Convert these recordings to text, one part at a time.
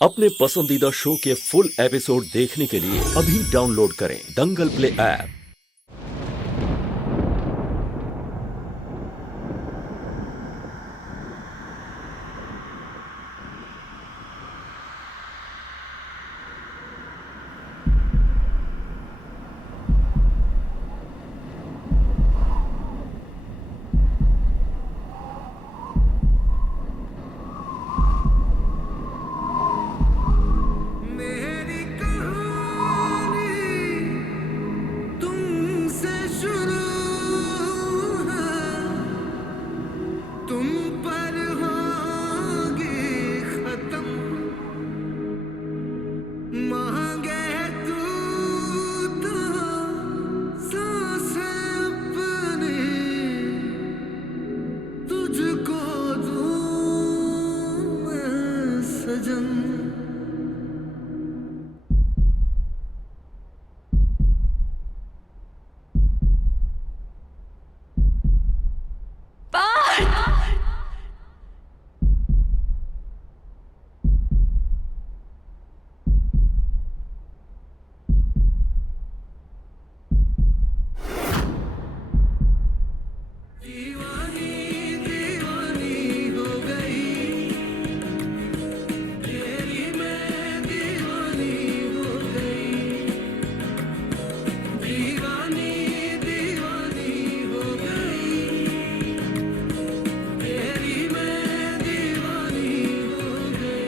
अपने पसंदीदा शो के फुल एपिसोड देखने के लिए अभी डाउनलोड करें दंगल प्ले ऐप। मेरी कहानी तुमसे शुरू है, तुम पर होगी खत्म। मांगे तू तो सांसें अपनी, तुझको दूं मैं सजन। दीवानी दीवानी हो गई, तेरी मैं दीवानी हो गई। दीवानी दीवानी हो गई, तेरी मैं दीवानी हो गई।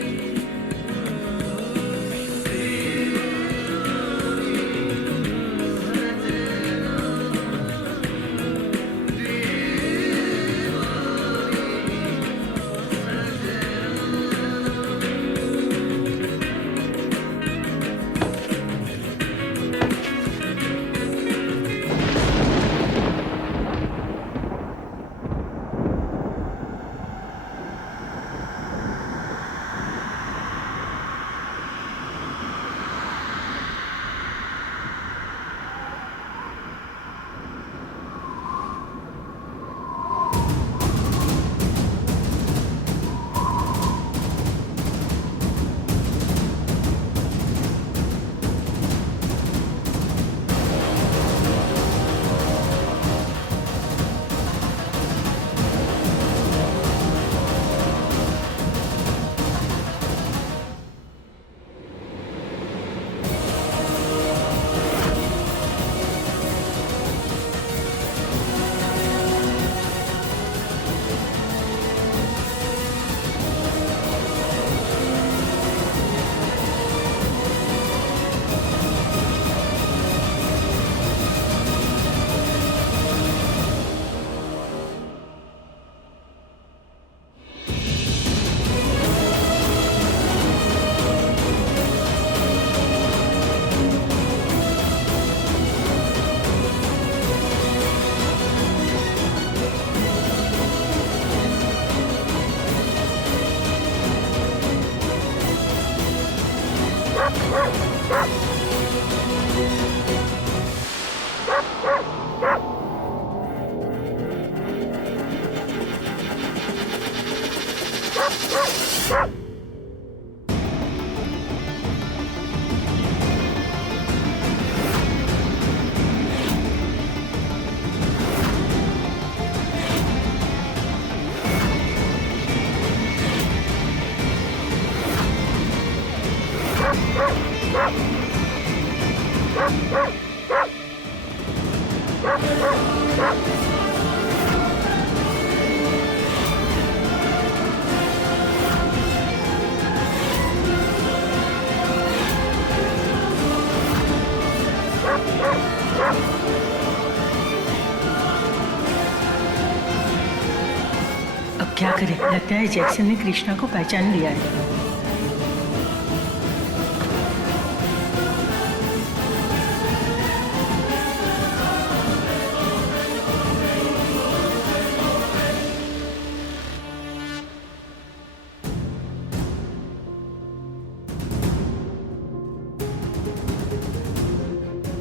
अब क्या करें? लगता है जैक्सन ने कृष्णा को पहचान लिया है।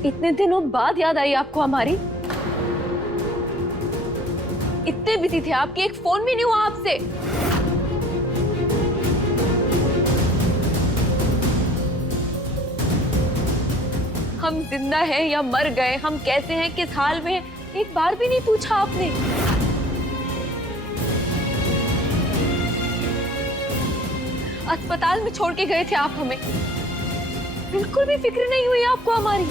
इतने दिनों बाद याद आई आपको हमारी? इतने बिजी थे आपकी एक फोन भी नहीं हुआ आपसे। हम जिंदा हैं या मर गए, हम कैसे हैं, किस हाल में हैं, एक बार भी नहीं पूछा आपने। अस्पताल में छोड़ के गए थे आप हमें, बिल्कुल भी फिक्र नहीं हुई आपको हमारी।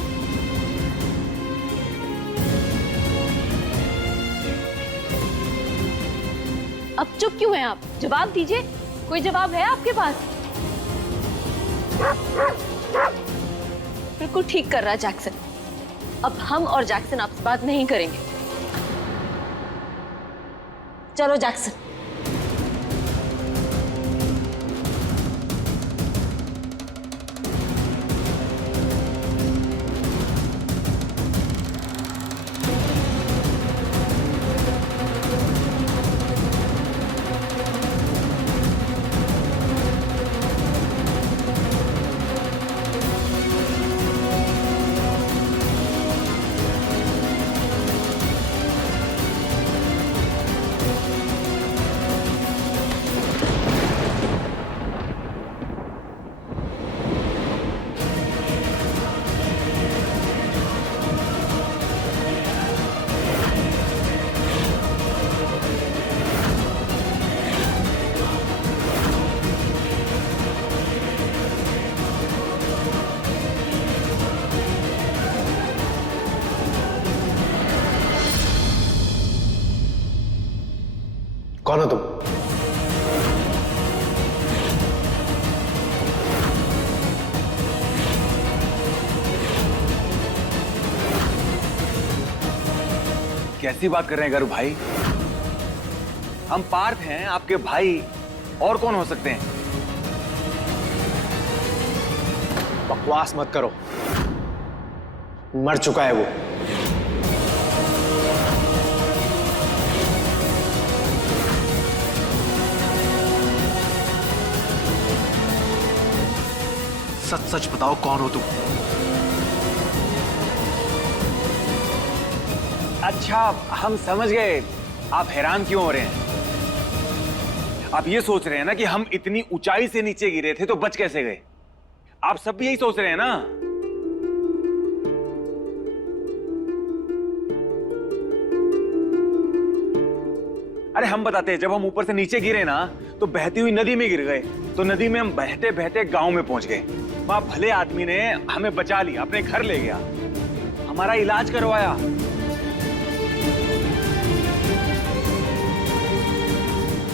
अब चुप क्यों हैं आप? जवाब दीजिए, कोई जवाब है आपके पास? बिल्कुल ठीक कर रहा है जैक्सन। अब हम और जैक्सन आपसे बात नहीं करेंगे। चलो जैक्सन। कौन हो तुम? कैसी बात कर रहे हैं गरु भाई? हम पार्थ हैं, आपके भाई, और कौन हो सकते हैं? बकवास मत करो, मर चुका है वो। सच सच बताओ, कौन हो तुम? अच्छा, हम समझ गए आप हैरान क्यों हो रहे हैं। आप ये सोच रहे हैं ना कि हम इतनी ऊंचाई से नीचे गिरे थे तो बच कैसे गए। आप सब भी यही सोच रहे हैं ना। अरे हम बताते हैं, जब हम ऊपर से नीचे गिरे ना तो बहती हुई नदी में गिर गए। तो नदी में हम बहते बहते गांव में पहुंच गए। वहां भले आदमी ने हमें बचा लिया, अपने घर ले गया, हमारा इलाज करवाया।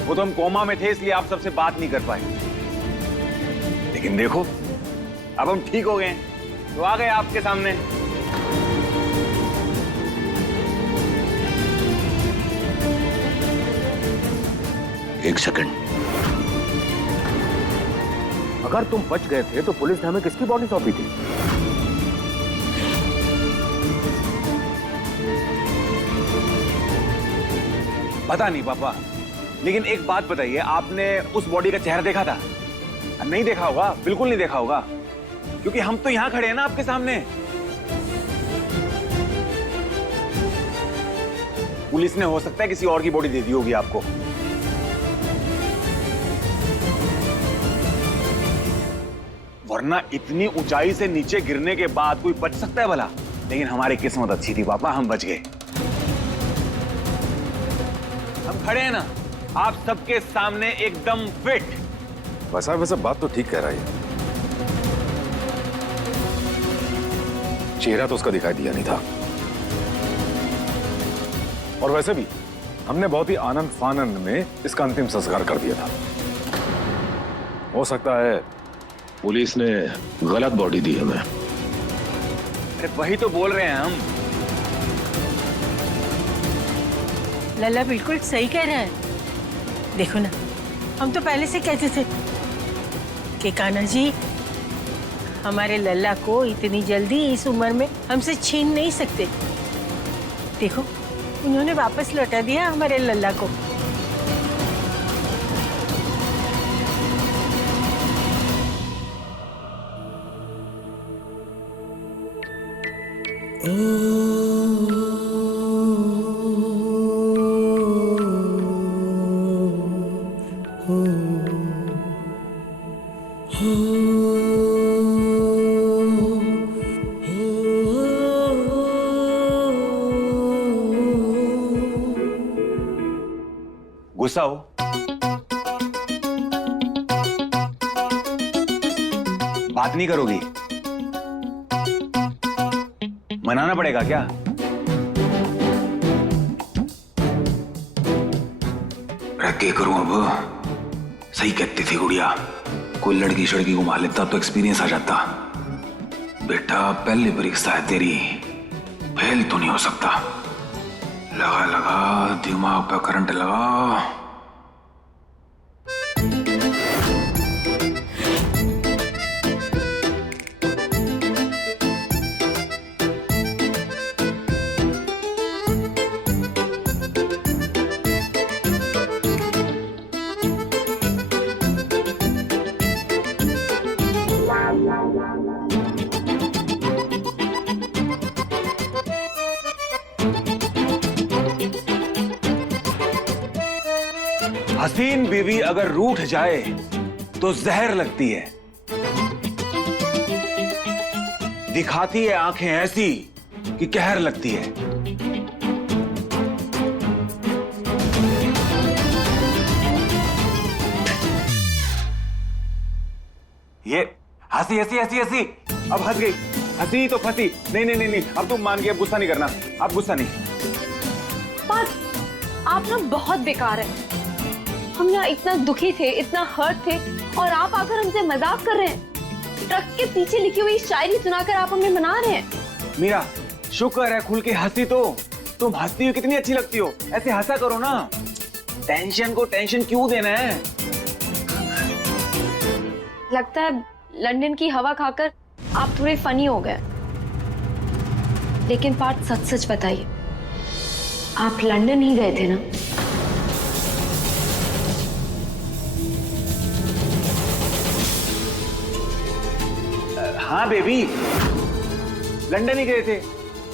वो तो हम कोमा में थे, इसलिए आप सबसे बात नहीं कर पाए। लेकिन देखो, अब हम ठीक हो गए हैं, तो आ गए आपके सामने। एक सेकंड, अगर तुम बच गए थे तो पुलिस ने हमें किसकी बॉडी सौंपी थी? पता नहीं पापा, लेकिन एक बात बताइए, आपने उस बॉडी का चेहरा देखा था? नहीं देखा होगा, बिल्कुल नहीं देखा होगा, क्योंकि हम तो यहां खड़े हैं ना आपके सामने। पुलिस ने हो सकता है किसी और की बॉडी दे दी होगी आपको। वरना इतनी ऊंचाई से नीचे गिरने के बाद कोई बच सकता है भला? लेकिन हमारी किस्मत अच्छी थी पापा, हम बच गए। हम खड़े हैं ना आप सबके सामने एकदम फिट। वैसे बात तो ठीक कह रहा है, चेहरा तो उसका दिखाई दिया नहीं था। और वैसे भी हमने बहुत ही आनंद फानंद में इसका अंतिम संस्कार कर दिया था। हो सकता है पुलिस ने गलत बॉडी दी हमें। अरे वही तो बोल रहे हैं हम। लल्ला बिल्कुल सही कह रहा है। देखो ना, हम तो पहले से कहते थे कि कान्हा जी हमारे लल्ला को इतनी जल्दी इस उम्र में हमसे छीन नहीं सकते। देखो, उन्होंने वापस लौटा दिया हमारे लल्ला को। गुस्सा हो? बात नहीं करोगी? मनाना पड़ेगा क्या? क्या करूं अब? सही कहती थी गुड़िया, कोई लड़की शड़की घुमा लेता तो एक्सपीरियंस आ जाता। बेटा पहली परीक्षा है तेरी, फेल तो नहीं हो सकता। लगा लगा दिमाग पे करंट लगा। हसीन बीवी अगर रूठ जाए तो जहर लगती है, दिखाती है आंखें ऐसी कि कहर लगती है। ये हंसी हंसी हंसी हंसी, अब हंस गई, हंसी तो फंसी। नहीं नहीं नहीं नहीं, अब तुम मान गए, अब गुस्सा नहीं करना, अब गुस्सा नहीं। पर आप ना बहुत बेकार है। हम यहाँ इतना दुखी थे, इतना हर्ट थे, और आप आकर हमसे मजाक कर रहे हैं। ट्रक के पीछे लिखी हुई शायरी सुनाकर आप हमें मना रहे हैं। मीरा, शुक्र है खुल के हंसी तो। तुम हंसती हुई कितनी अच्छी लगती हो, ऐसे हंसा करो ना। टेंशन को टेंशन क्यों देना है? लगता है लंदन की हवा खाकर आप थोड़े फनी हो गए। लेकिन पार्थ, सच सच बताइए, आप लंदन ही गए थे ना? हाँ बेबी, लंदन ही गए थे,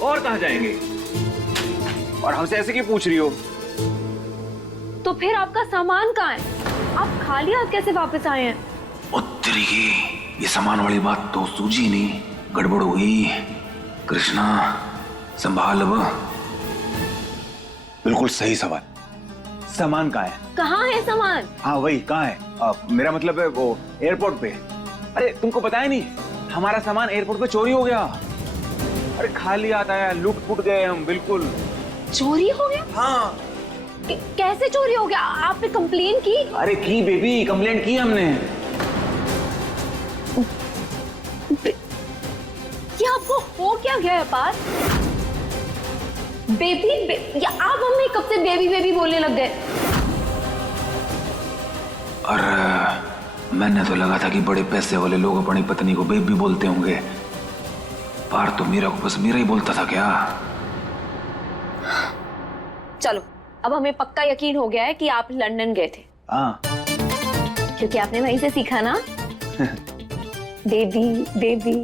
और कहाँ जाएंगे? और हमसे ऐसे क्यों पूछ रही हो? तो फिर आपका सामान कहाँ है? आप खाली हाथ कैसे वापस आए हैं? उत्तरी की ये सामान वाली बात तो सूझी नहीं, गड़बड़ हो गई। कृष्णा संभाल अब। बिल्कुल सही सवाल, सामान कहाँ है? कहाँ है सामान? हाँ वही, कहाँ है? मेरा मतलब है वो एयरपोर्ट पे। अरे तुमको पता है नहीं, हमारा सामान एयरपोर्ट पे चोरी हो गया। अरे खाली हाथ आया, लूट फूट गए हम बिल्कुल। चोरी हो गया? हाँ। कैसे चोरी हो गया? आपने कंप्लेन की? अरे की बेबी, कंप्लेंट की हमने। ये आपको हो क्या गया है पार्थ? या आप हमें कब से बेबी बेबी बोलने लग गए? और मैंने तो लगा था कि बड़े पैसे वाले लोग अपनी पत्नी को बेबी बोलते होंगे। पार तो मीरा को बस मीरा ही बोलता था क्या? चलो, अब हमें पक्का यकीन हो गया है कि आप लंदन गए थे। हाँ। क्योंकि आपने वहीं से सीखा ना बेबी बेबी।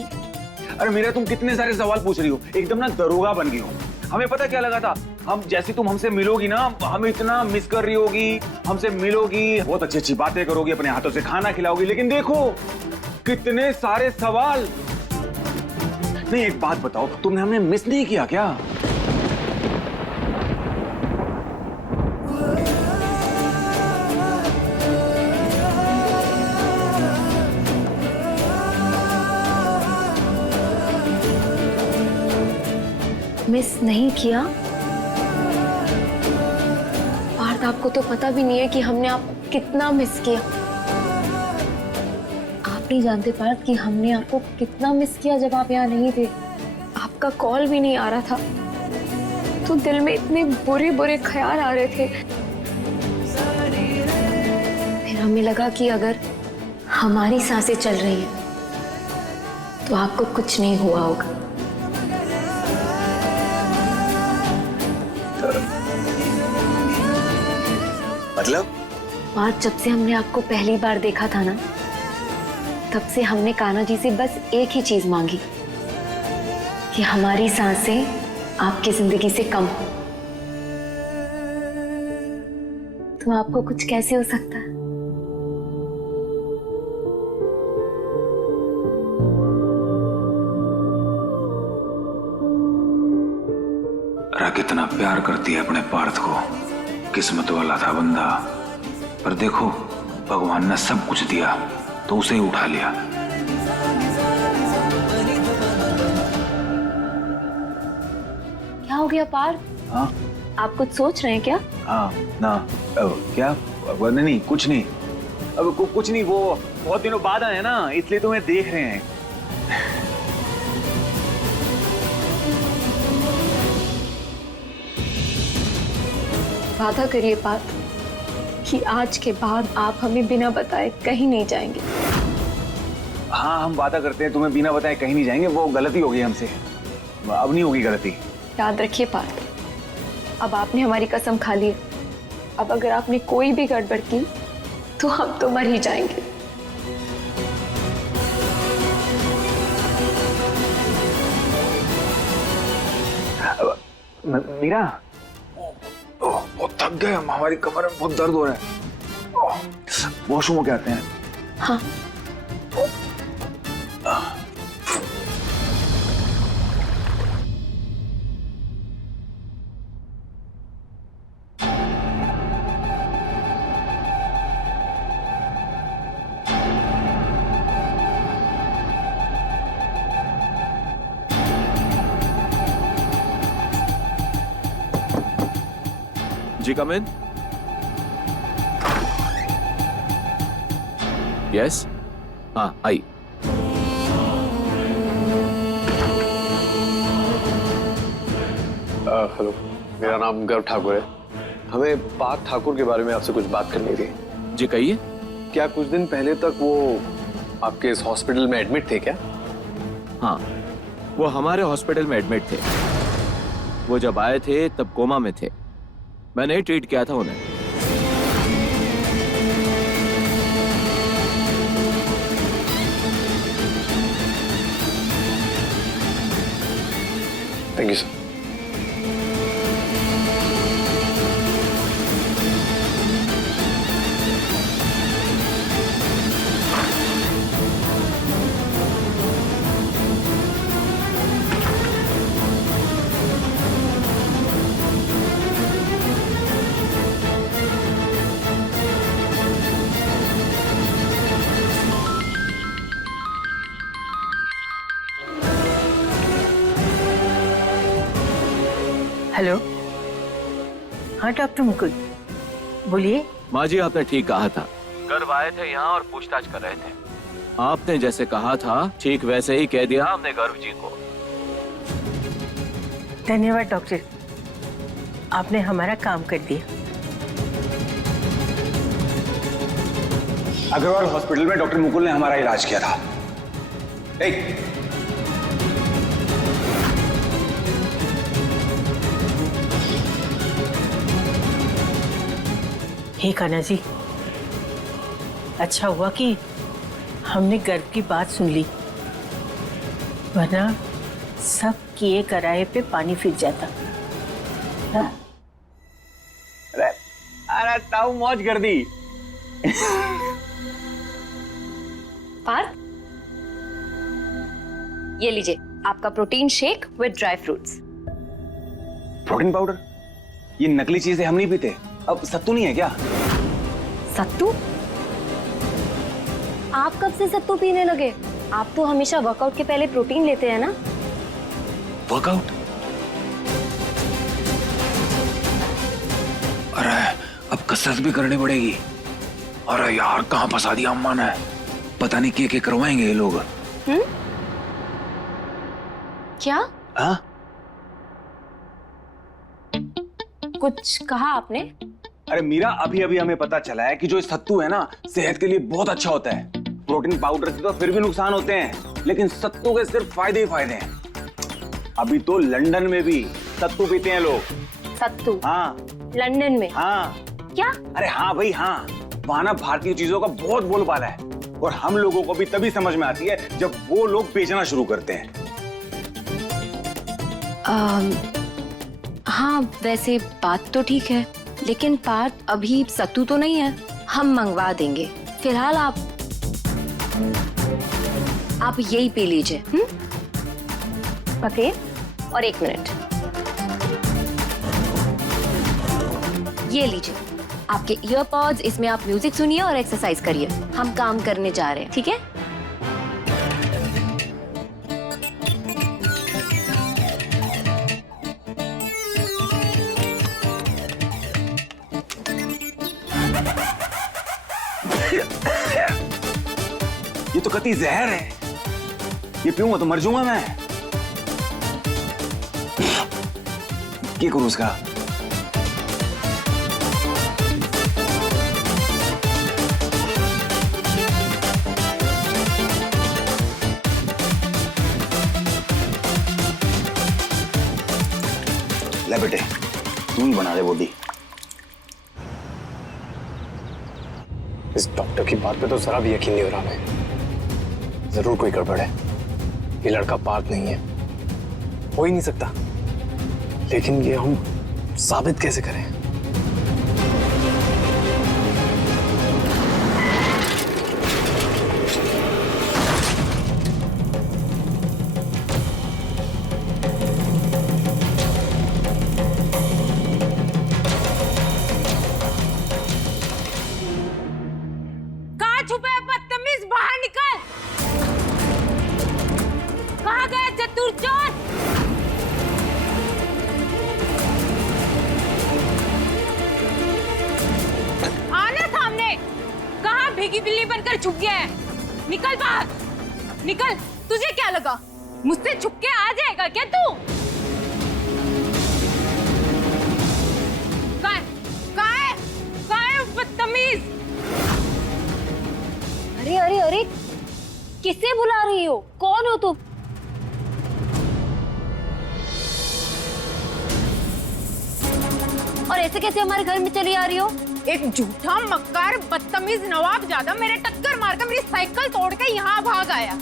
अरे मीरा, तुम कितने सारे सवाल पूछ रही हो, एकदम ना दरोगा बन गई हो। हमें पता क्या लगा था, हम जैसे तुम हमसे मिलोगी ना, हमें इतना मिस कर रही होगी, हमसे मिलोगी, बहुत अच्छी अच्छी बातें करोगी, अपने हाथों से खाना खिलाओगी। लेकिन देखो कितने सारे सवाल। नहीं, एक बात बताओ, तुमने हमें मिस नहीं किया क्या? मिस नहीं किया? पार्थ, आपको तो पता भी नहीं है कि हमने आपको कितना मिस किया। आप नहीं जानते पार्थ कि हमने आपको कितना मिस किया जब आप यहाँ नहीं थे। आपका कॉल भी नहीं आ रहा था, तो दिल में इतने बुरे बुरे ख्याल आ रहे थे। फिर हमें लगा कि अगर हमारी सांसें चल रही हैं तो आपको कुछ नहीं हुआ होगा। मतलब? आज जब से हमने आपको पहली बार देखा था ना, तब से हमने कान्हा जी से बस एक ही चीज मांगी कि हमारी सांसें आपकी जिंदगी से कम हो। तो आपको कुछ कैसे हो सकता है? कितना प्यार करती है अपने पार्थ को। किस्मत वाला था बंदा, पर देखो, भगवान ने सब कुछ दिया तो उसे ही उठा लिया। क्या हो गया पार? हाँ आप कुछ सोच रहे हैं क्या? हाँ ना, क्या? नहीं, कुछ नहीं। अब कुछ नहीं, वो बहुत दिनों बाद आए ना, इसलिए तुम्हें देख रहे हैं। वादा करिए पार कि आज के बाद आप हमें बिना बताए कहीं नहीं जाएंगे। हाँ, हम वादा करते हैं, तुम्हें बिना बताए कहीं नहीं जाएंगे। वो गलती हो गई हमसे, अब नहीं होगी गलती। याद रखिए पार, अब आपने हमारी कसम खा ली। अब अगर आपने कोई भी गड़बड़ की तो हम तो मर ही जाएंगे। मीरा, बहुत थक गए हम, हमारी कमर में बहुत दर्द हो रहा है। वॉशरूम के आते हैं। हाँ। जी कम इन। यस, हाँ आई। हेलो, मेरा नाम गर्व ठाकुर है। हमें पार्थ ठाकुर के बारे में आपसे कुछ बात करनी थी। जी कहिए। क्या कुछ दिन पहले तक वो आपके इस हॉस्पिटल में एडमिट थे क्या? हाँ, वो हमारे हॉस्पिटल में एडमिट थे। वो जब आए थे तब कोमा में थे। मैंने ट्रीट किया था उन्हें। Thank you sir. हेलो, हाँ डॉक्टर मुकुल, बोलिए। माँ जी, आपने ठीक कहा था। गर्व आए थे यहाँ और पूछताछ कर रहे थे। आपने जैसे कहा था ठीक वैसे ही कह दिया हमने गर्व जी को। धन्यवाद डॉक्टर, आपने हमारा काम कर दिया। अग्रवाल हॉस्पिटल में डॉक्टर मुकुल ने हमारा इलाज किया था। एक हे कान्हा जी, अच्छा हुआ कि हमने गर्व की बात सुन ली, वरना सब किए कराए पे पानी फिर जाता। अरे ताऊ मौज कर दी। पार्थ, ये लीजिए आपका protein shake with dry fruits. Protein powder? ये नकली चीजें हम नहीं पीते। अब सत्तू नहीं है क्या? सत्तू? आप कब से सत्तू पीने लगे? आप तो हमेशा वर्कआउट के पहले प्रोटीन लेते हैं ना? वर्कआउट? अरे अब कसरत भी करनी पड़ेगी। अरे यार, कहाँ फंसा दिया अम्मा ने। पता नहीं क्या करवाएंगे ये लोग। क्या? हाँ? कुछ कहा आपने? अरे मीरा, अभी अभी हमें पता चला है कि जो सत्तू है ना, सेहत के लिए बहुत अच्छा होता है। प्रोटीन पाउडर से तो फिर भी नुकसान होते हैं, लेकिन सत्तू के सिर्फ फायदे ही फायदे हैं। अभी तो लंदन में भी सत्तू पीते हैं लोग। सत्तू? हाँ। लंदन में? हाँ। क्या? अरे हाँ भाई हाँ, वहां ना भारतीय चीजों का बहुत बोलबाला है, और हम लोगों को भी तभी समझ में आती है जब वो लोग बेचना शुरू करते हैं। हाँ, वैसे बात तो ठीक है, लेकिन पार्थ अभी सत्तू तो नहीं है। हम मंगवा देंगे। फिलहाल आप यही पी लीजिए। पकड़िए और 1 मिनट। ये लीजिए, आपके ईयरपॉड्स, इसमें आप म्यूजिक सुनिए और एक्सरसाइज करिए। हम काम करने जा रहे हैं, ठीक है? ये तो कतई जहर है, ये पीऊंगा तो मर जाऊंगा मैं। क्या करूं उसका? ले बेटे, तू ही बना दे बॉडी। इस डॉक्टर की बात पे तो जरा भी यकीन नहीं हो रहा हमें। जरूर कोई गड़बड़ है। ये लड़का पार्थ नहीं है, हो ही नहीं सकता। लेकिन ये हम साबित कैसे करें? कहाँ छुपे है बदतमीज, बाहर निकल। कहाँ गया चतुर चोर? आना सामने। कहाँ भीगी बिल्ली बनकर छुप गया है? निकल बाहर, निकल। तुझे क्या लगा मुझसे छुप के आ जाएगा क्या तू? कहाँ है बदतमीज? अरे अरे अरे, किसे बुला रही हो? कौन हो तुम? और ऐसे कैसे हमारे घर में चली आ रही हो? एक झूठा मक्कार बदतमीज नवाब ज्यादा मेरे टक्कर मारकर मेरी साइकिल तोड़ के यहाँ भाग आया।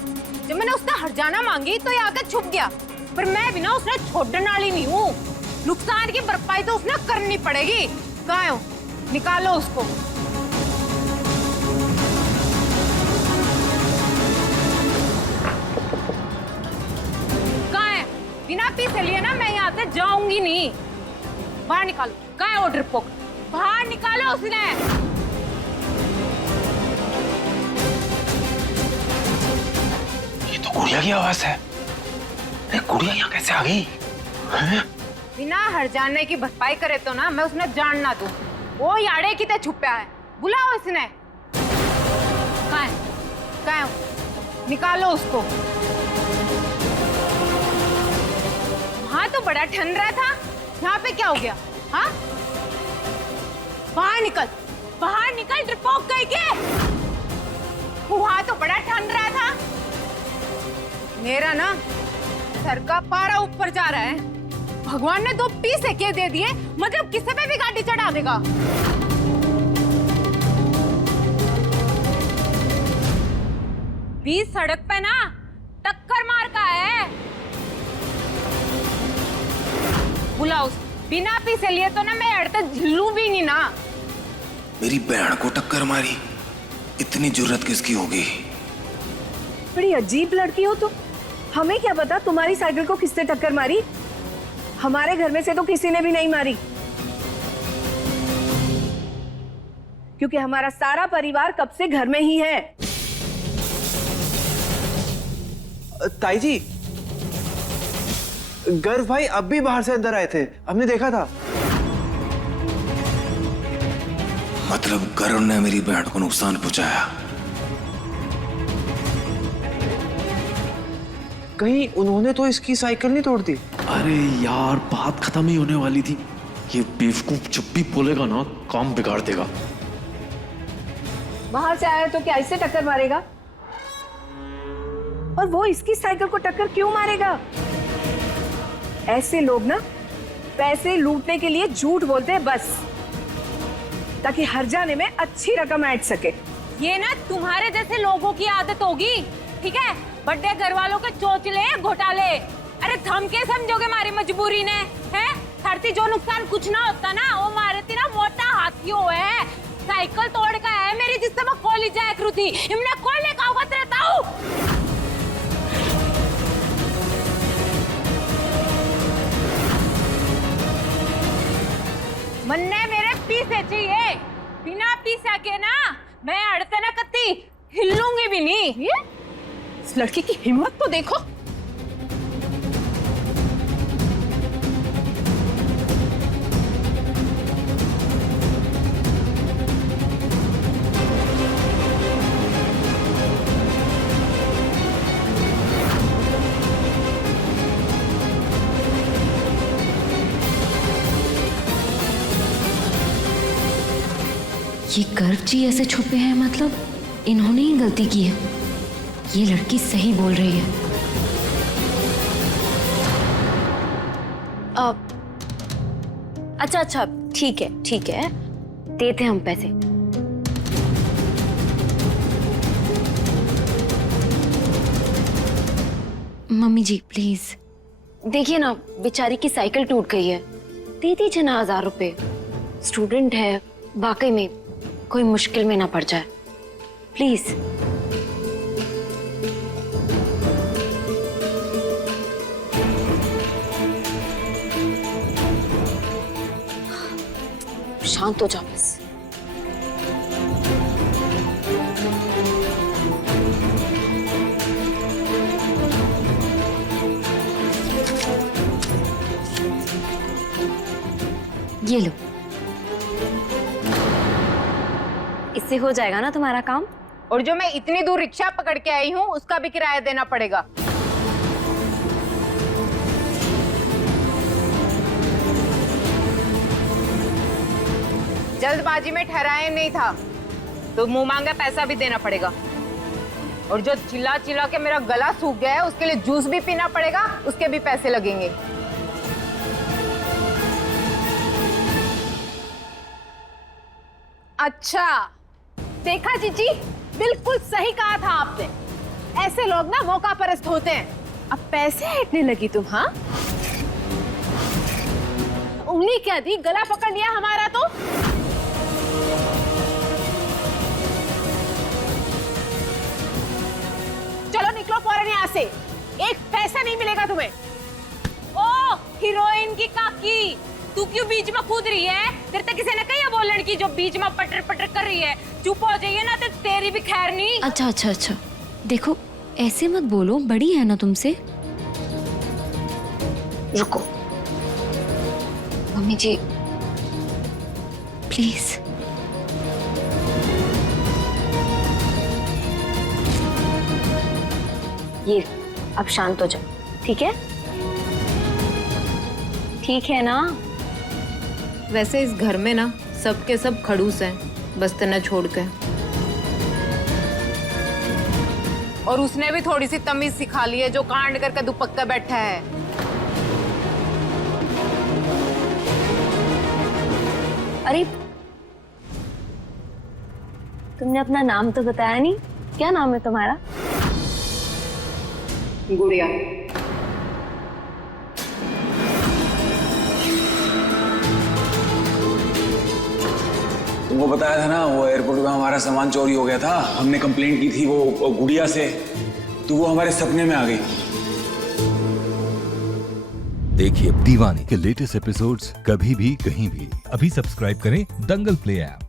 जब मैंने उससे हरजाना मांगी तो ये आकर छुप गया। पर मैं भी ना उसने छोड़ने वाली नहीं हूँ। नुकसान की भरपाई तो उसने करनी पड़ेगी। कहाँ हो? निकालो उसको। कहाँ है? बिना पीछे लिए ना मैं यहाँ से जाऊंगी नहीं। बाहर निकालो। कहाँ है वो डरपोक? बाहर निकालो उसने। ये तो गुड़िया की आवाज है। अरे गुड़िया यहाँ कैसे आ गई? हैं? बिना हरजाने की भरपाई करे तो ना मैं उसने जान ना दूं। वो याड़े की ते छुपा है। बुलाओ इसने। कहाँ है? कहाँ है? निकालो उसको। वहाँ तो बड़ा ठंड रहा था, यहाँ पे क्या हो गया? हाँ? बाहर निकल, बाहर निकल डरपोक कहीं के। वहाँ तो बड़ा ठंड रहा था। मेरा ना सर का पारा ऊपर जा रहा है। भगवान ने 2 पीस एके दे दिए, मतलब किसी पे भी गाड़ी चढ़ा देगा। बीच सड़क पे ना टक्कर मार का है। बुलाओ। बिना पीसे लिए तो ना मैं अड़ते झिल्लू भी नहीं ना। मेरी बहन को टक्कर मारी, इतनी जुर्रत किसकी होगी? बड़ी अजीब लड़की हो तुम। हमें क्या पता तुम्हारी साइकिल को किसने टक्कर मारी। हमारे घर में से तो किसी ने भी नहीं मारी, क्योंकि हमारा सारा परिवार कब से घर में ही है। ताई जी, गर्व भाई अब भी बाहर से अंदर आए थे, हमने देखा था। मतलब गरुण ने मेरी बहन को नुकसान पहुंचाया। कहीं उन्होंने तो इसकी साइकिल नहीं तोड़ दी? अरे यार, बात खत्म ही होने वाली थी। ये बेवकूफ जब भी बोलेगा ना, काम बिगाड़ देगा। बाहर से आया तो क्या इससे टक्कर मारेगा? और वो इसकी साइकिल को टक्कर क्यों मारेगा? ऐसे लोग ना पैसे लूटने के लिए झूठ बोलते हैं बस, ताकि हरजाने में अच्छी रकम ऐड सके। ये ना तुम्हारे जैसे लोगों की आदत होगी, ठीक है? बड़े घर वालों के चोचले घोटाले। अरे थम के समझोगे हमारी मजबूरी ने? हैं? धरती जो नुकसान कुछ ना होता ना, वो मारे थी ना मोटा हाथियों है। साइकिल तोड़ का है मेरी, जिससे मैं कॉलेज जाया करू थी। इमने कोले का होगा रहता हूँ। मन्ने मेरे पीछे चाहिए। से आके ना मैं अड़ते ना कत्ती हिलूंगी भी नहीं। इस लड़की की हिम्मत तो देखो। ये गर्व जी ऐसे छुपे हैं, मतलब इन्होंने ही गलती की है। ये लड़की सही बोल रही है। अच्छा ठीक है देते हम पैसे। मम्मी जी प्लीज देखिए ना, बेचारी की साइकिल टूट गई है, दे दीजिए ना 1000 रुपए। स्टूडेंट है, वाकई में कोई मुश्किल में ना पड़ जाए, प्लीज। शांत हो जाओ बस। ये लो, इससे हो जाएगा ना तुम्हारा काम। और जो मैं इतनी दूर रिक्शा पकड़ के आई हूँ उसका भी किराया देना पड़ेगा। जल्दबाजी में ठहराया नहीं था तो मुंह मांगा पैसा भी देना पड़ेगा। और जो चिल्ला चिल्ला के मेरा गला सूख गया है उसके लिए जूस भी पीना पड़ेगा, उसके भी पैसे लगेंगे। अच्छा देखा जीजी, बिल्कुल सही कहा था आपने। ऐसे लोग ना मौका परस्त होते हैं। अब पैसे हटने लगी तुम? हाँ, उंगली क्या दी, गला पकड़ लिया हमारा तो। चलो निकलो फौरन यहाँ से, एक पैसा नहीं मिलेगा तुम्हें। ओ हीरोइन की काकी, तू क्यों बीच में कूद रही है? तेरे तक किसी ने कही है वो लड़की जो बीच में पटर पटर कर रही है? चुप हो जाइए ना तो तेरी भी खैर नहीं। अच्छा देखो, ऐसे मत बोलो, बड़ी है ना तुमसे। रुको मम्मी जी प्लीज। ये अब शांत हो जाओ, ठीक है? ठीक है ना? वैसे इस घर में ना सबके सब खड़ूस हैं, बस तना छोड़ के। और उसने भी थोड़ी सी तमीज सिखा ली है, जो कांड करके दुपक्का बैठा है। अरे तुमने अपना नाम तो बताया नहीं, क्या नाम है तुम्हारा? गुड़िया। तुमको बताया था ना, वो एयरपोर्ट में हमारा सामान चोरी हो गया था। हमने कंप्लेंट की थी वो गुड़िया से, तो वो हमारे सपने में आ गई। देखिए दीवाने के लेटेस्ट एपिसोड्स कभी भी कहीं भी। अभी सब्सक्राइब करें दंगल प्ले ऐप।